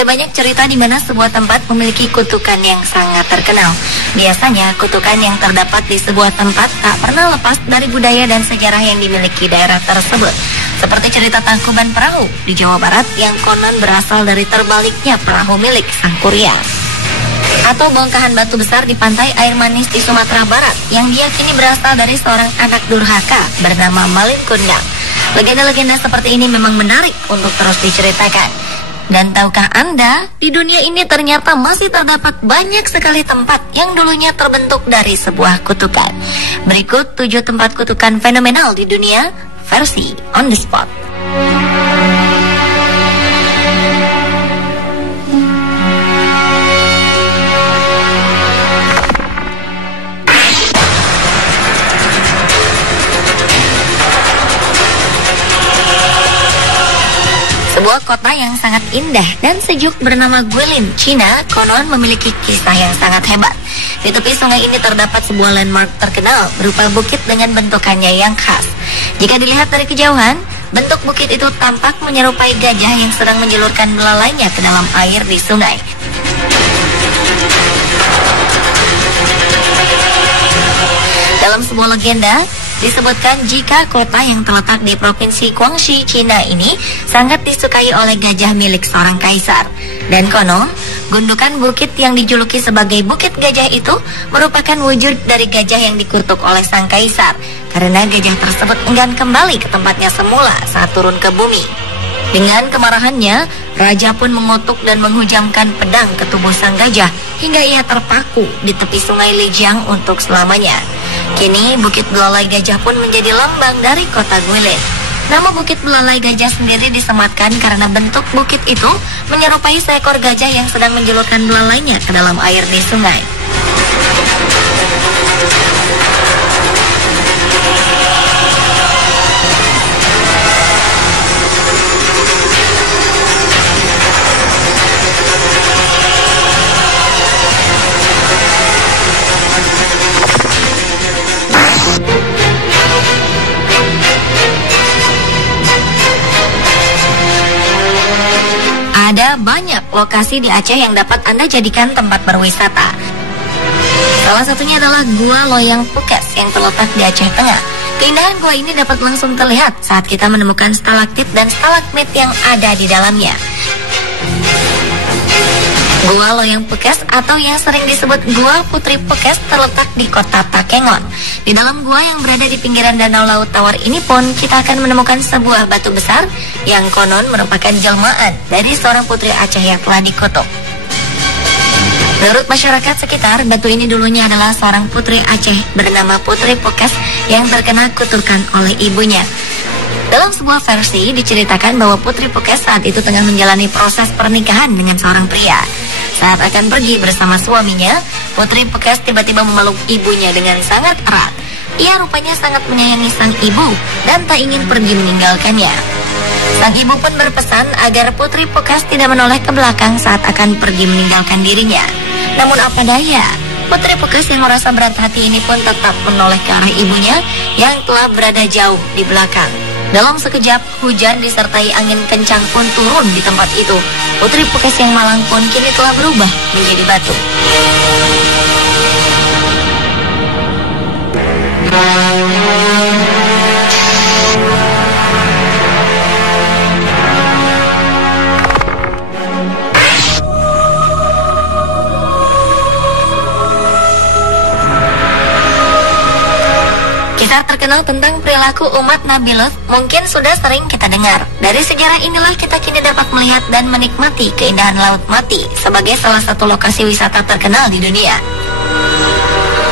Ada banyak cerita di mana sebuah tempat memiliki kutukan yang sangat terkenal. Biasanya kutukan yang terdapat di sebuah tempat tak pernah lepas dari budaya dan sejarah yang dimiliki daerah tersebut. Seperti cerita Tangkuban Perahu di Jawa Barat yang konon berasal dari terbaliknya perahu milik sang kuryang. Atau bongkahan batu besar di pantai air manis di Sumatera Barat yang diyakini berasal dari seorang anak durhaka bernama Malin Kundang. Legenda-legenda seperti ini memang menarik untuk terus diceritakan. Dan tahukah Anda, di dunia ini ternyata masih terdapat banyak sekali tempat yang dulunya terbentuk dari sebuah kutukan. Berikut 7 tempat kutukan fenomenal di dunia, versi On The Spot. Sebuah kota yang sangat indah dan sejuk bernama Guilin, China, konon memiliki kisah yang sangat hebat. Di tepi sungai ini terdapat sebuah landmark terkenal berupa bukit dengan bentukannya yang khas. Jika dilihat dari kejauhan, bentuk bukit itu tampak menyerupai gajah yang sedang menjulurkan belalainya ke dalam air di sungai. Dalam sebuah legenda, disebutkan jika kota yang terletak di provinsi Guangxi, Cina ini sangat disukai oleh gajah milik seorang kaisar. Dan konon, gundukan bukit yang dijuluki sebagai Bukit Gajah itu merupakan wujud dari gajah yang dikutuk oleh sang kaisar, karena gajah tersebut enggan kembali ke tempatnya semula saat turun ke bumi. Dengan kemarahannya, raja pun mengutuk dan menghujamkan pedang ke tubuh sang gajah hingga ia terpaku di tepi sungai Lijiang untuk selamanya. Kini Bukit Belalai Gajah pun menjadi lambang dari kota Guilin. Nama Bukit Belalai Gajah sendiri disematkan karena bentuk bukit itu menyerupai seekor gajah yang sedang menjulurkan belalainya ke dalam air di sungai. Ada banyak lokasi di Aceh yang dapat Anda jadikan tempat berwisata. Salah satunya adalah Gua Loyang Pukes yang terletak di Aceh Tengah. Keindahan gua ini dapat langsung terlihat saat kita menemukan stalaktit dan stalagmit yang ada di dalamnya. Gua Loyang Pukes atau yang sering disebut Gua Putri Pukes terletak di kota Takengon. Di dalam gua yang berada di pinggiran Danau Laut Tawar ini pun kita akan menemukan sebuah batu besar yang konon merupakan jelmaan dari seorang putri Aceh yang telah dikutuk. Menurut masyarakat sekitar, batu ini dulunya adalah seorang putri Aceh bernama Putri Pukes yang terkena kutukan oleh ibunya. Dalam sebuah versi diceritakan bahwa Putri Pukes saat itu tengah menjalani proses pernikahan dengan seorang pria. Saat akan pergi bersama suaminya, Putri Pukes tiba-tiba memeluk ibunya dengan sangat erat. Ia rupanya sangat menyayangi sang ibu dan tak ingin pergi meninggalkannya. Sang ibu pun berpesan agar Putri Pukes tidak menoleh ke belakang saat akan pergi meninggalkan dirinya. Namun apa daya, Putri Pukes yang merasa berat hati ini pun tetap menoleh ke arah ibunya yang telah berada jauh di belakang. Dalam sekejap, hujan disertai angin kencang pun turun di tempat itu. Putri Pukes yang malang pun kini telah berubah menjadi batu. Kisah terkenal tentang perilaku umat Nabi Lut mungkin sudah sering kita dengar. Dari sejarah inilah kita kini dapat melihat dan menikmati keindahan Laut Mati sebagai salah satu lokasi wisata terkenal di dunia.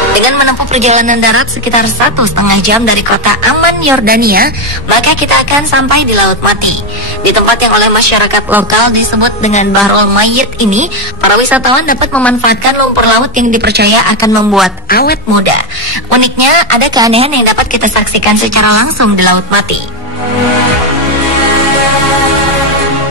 Dengan menempuh perjalanan darat sekitar 1,5 jam dari kota Amman, Yordania, maka kita akan sampai di Laut Mati. Di tempat yang oleh masyarakat lokal disebut dengan Bahrul Mayyit ini, para wisatawan dapat memanfaatkan lumpur laut yang dipercaya akan membuat awet muda. Uniknya, ada keanehan yang dapat kita saksikan secara langsung di Laut Mati.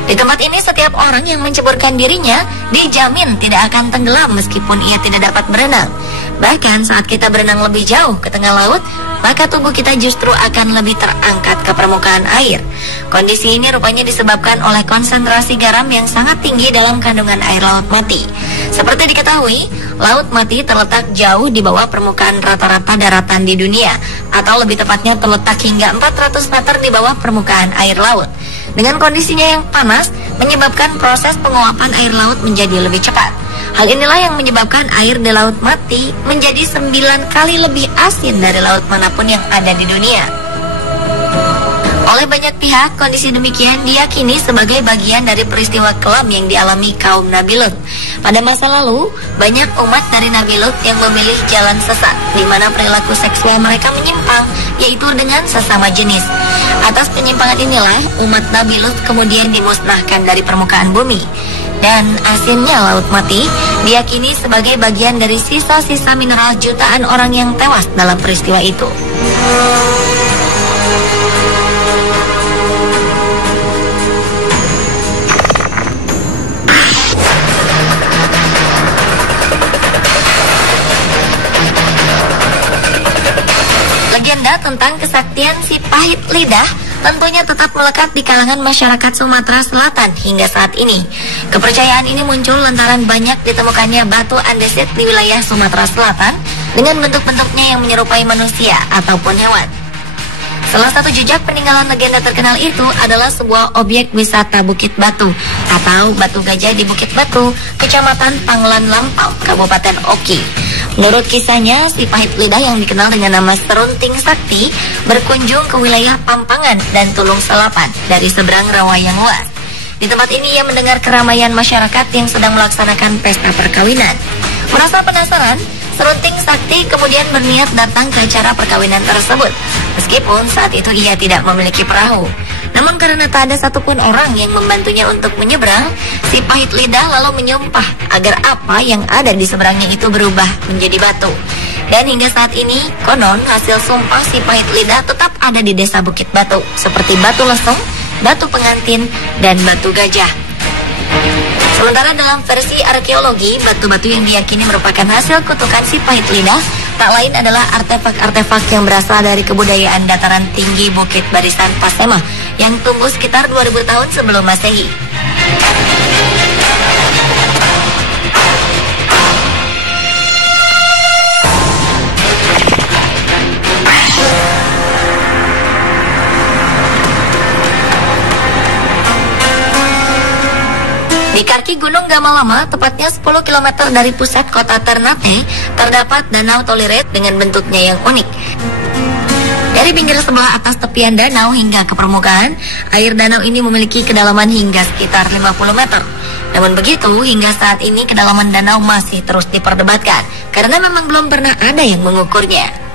Di tempat ini setiap orang yang menceburkan dirinya dijamin tidak akan tenggelam meskipun ia tidak dapat berenang. Bahkan saat kita berenang lebih jauh ke tengah laut, maka tubuh kita justru akan lebih terangkat ke permukaan air. Kondisi ini rupanya disebabkan oleh konsentrasi garam yang sangat tinggi dalam kandungan air laut mati. Seperti diketahui, laut mati terletak jauh di bawah permukaan rata-rata daratan di dunia, atau lebih tepatnya terletak hingga 400 meter di bawah permukaan air laut. Dengan kondisinya yang panas, menyebabkan proses penguapan air laut menjadi lebih cepat. Hal inilah yang menyebabkan air di laut mati menjadi 9 kali lebih asin dari laut manapun yang ada di dunia. Oleh banyak pihak, kondisi demikian diyakini sebagai bagian dari peristiwa kelam yang dialami kaum Nabi Lut. Pada masa lalu, banyak umat dari Nabi Lut yang memilih jalan sesat, di mana perilaku seksual mereka menyimpang, yaitu dengan sesama jenis. Atas penyimpangan inilah, umat Nabi Lut kemudian dimusnahkan dari permukaan bumi. Dan asinnya laut mati diyakini sebagai bagian dari sisa-sisa mineral jutaan orang yang tewas dalam peristiwa itu. Legenda tentang kesaktian si pahit lidah tentunya tetap melekat di kalangan masyarakat Sumatera Selatan hingga saat ini. Kepercayaan ini muncul lantaran banyak ditemukannya batu andesit di wilayah Sumatera Selatan dengan bentuk-bentuknya yang menyerupai manusia ataupun hewan. Salah satu jejak peninggalan legenda terkenal itu adalah sebuah objek wisata Bukit Batu atau Batu Gajah di Bukit Batu, Kecamatan Panglan Lampau, Kabupaten Oki. Menurut kisahnya, si pahit lidah yang dikenal dengan nama Serunting Sakti berkunjung ke wilayah Pampangan dan Tulung Selapan dari seberang rawa yang luas. Di tempat ini ia mendengar keramaian masyarakat yang sedang melaksanakan pesta perkawinan. Merasa penasaran, Serunting Sakti kemudian berniat datang ke acara perkawinan tersebut. Meskipun saat itu ia tidak memiliki perahu. Namun karena tak ada satupun orang yang membantunya untuk menyeberang, si pahit lidah lalu menyumpah agar apa yang ada di seberangnya itu berubah menjadi batu. Dan hingga saat ini, konon hasil sumpah si pahit lidah tetap ada di desa Bukit Batu, seperti batu lesung, batu pengantin, dan batu gajah. Sementara dalam versi arkeologi, batu-batu yang diyakini merupakan hasil kutukan si pahit lidah tak lain adalah artefak-artefak yang berasal dari kebudayaan dataran tinggi Bukit Barisan Pasemah yang tumbuh sekitar 2000 tahun sebelum Masehi. Di kaki Gunung Gamalama, tepatnya 10 km dari pusat kota Ternate, terdapat Danau Toliret dengan bentuknya yang unik. Dari pinggir sebelah atas tepian danau hingga ke permukaan, air danau ini memiliki kedalaman hingga sekitar 50 meter. Namun begitu, hingga saat ini kedalaman danau masih terus diperdebatkan, karena memang belum pernah ada yang mengukurnya.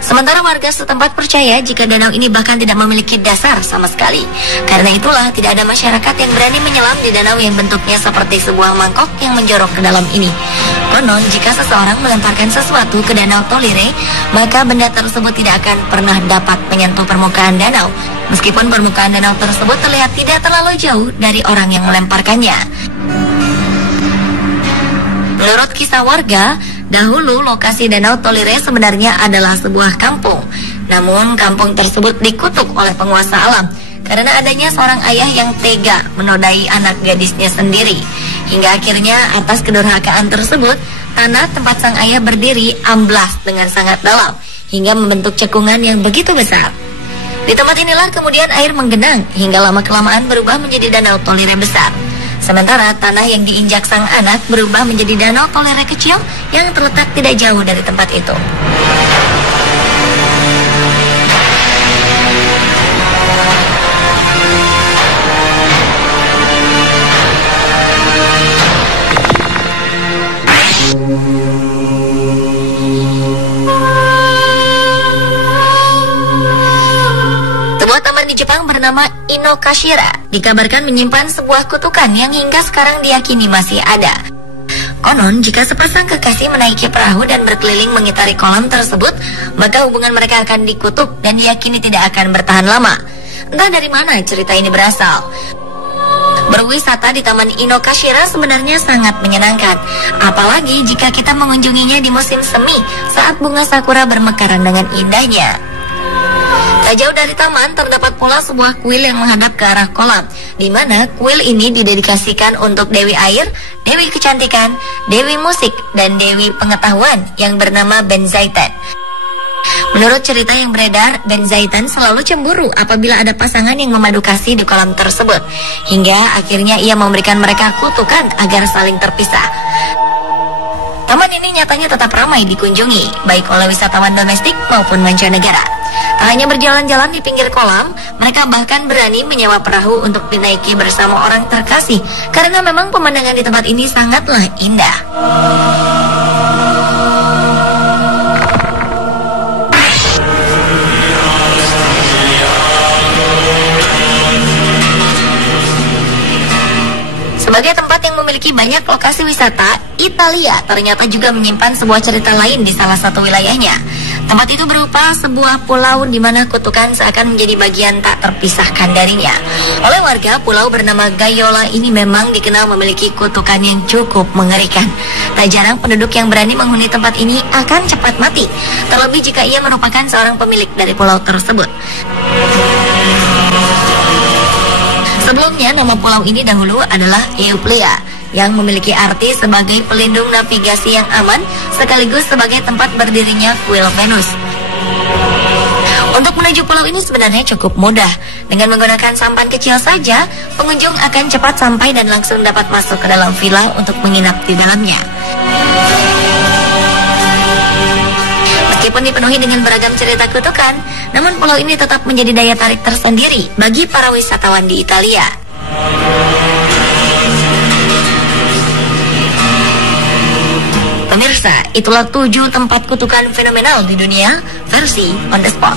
Sementara warga setempat percaya jika danau ini bahkan tidak memiliki dasar sama sekali. Karena itulah tidak ada masyarakat yang berani menyelam di danau yang bentuknya seperti sebuah mangkok yang menjorok ke dalam ini. Konon jika seseorang melemparkan sesuatu ke danau Tolire, maka benda tersebut tidak akan pernah dapat menyentuh permukaan danau, meskipun permukaan danau tersebut terlihat tidak terlalu jauh dari orang yang melemparkannya. Menurut kisah warga, dahulu lokasi Danau Tolire sebenarnya adalah sebuah kampung. Namun kampung tersebut dikutuk oleh penguasa alam karena adanya seorang ayah yang tega menodai anak gadisnya sendiri. Hingga akhirnya atas kedurhakaan tersebut, tanah tempat sang ayah berdiri amblas dengan sangat dalam hingga membentuk cekungan yang begitu besar. Di tempat inilah kemudian air menggenang hingga lama-kelamaan berubah menjadi Danau Tolire besar. Sementara tanah yang diinjak sang anak berubah menjadi Danau Tolire kecil yang terletak tidak jauh dari tempat itu. Di Jepang bernama Inokashira dikabarkan menyimpan sebuah kutukan yang hingga sekarang diyakini masih ada. Konon jika sepasang kekasih menaiki perahu dan berkeliling mengitari kolam tersebut, maka hubungan mereka akan dikutuk dan diyakini tidak akan bertahan lama. Entah dari mana cerita ini berasal. Berwisata di Taman Inokashira sebenarnya sangat menyenangkan, apalagi jika kita mengunjunginya di musim semi saat bunga sakura bermekaran dengan indahnya. Tak jauh dari taman terdapat pula sebuah kuil yang menghadap ke arah kolam, di mana kuil ini didedikasikan untuk Dewi Air, Dewi Kecantikan, Dewi Musik, dan Dewi Pengetahuan yang bernama Benzaitan. Menurut cerita yang beredar, Benzaitan selalu cemburu apabila ada pasangan yang memadu kasih di kolam tersebut, hingga akhirnya ia memberikan mereka kutukan agar saling terpisah. Taman ini nyatanya tetap ramai dikunjungi, baik oleh wisatawan domestik maupun mancanegara. Tak hanya berjalan-jalan di pinggir kolam, mereka bahkan berani menyewa perahu untuk dinaiki bersama orang terkasih, karena memang pemandangan di tempat ini sangatlah indah. Sebagai tempat yang memiliki banyak lokasi wisata, Italia ternyata juga menyimpan sebuah cerita lain di salah satu wilayahnya. Tempat itu berupa sebuah pulau di mana kutukan seakan menjadi bagian tak terpisahkan darinya. Oleh warga, pulau bernama Gaiola ini memang dikenal memiliki kutukan yang cukup mengerikan. Tak jarang penduduk yang berani menghuni tempat ini akan cepat mati, terlebih jika ia merupakan seorang pemilik dari pulau tersebut. Sebelumnya, nama pulau ini dahulu adalah Euplea, yang memiliki arti sebagai pelindung navigasi yang aman, sekaligus sebagai tempat berdirinya kuil Venus. Untuk menuju pulau ini sebenarnya cukup mudah. Dengan menggunakan sampan kecil saja, pengunjung akan cepat sampai dan langsung dapat masuk ke dalam villa untuk menginap di dalamnya. Meskipun dipenuhi dengan beragam cerita kutukan, namun pulau ini tetap menjadi daya tarik tersendiri bagi para wisatawan di Italia. Pemirsa, itulah 7 tempat kutukan fenomenal di dunia versi On The Spot.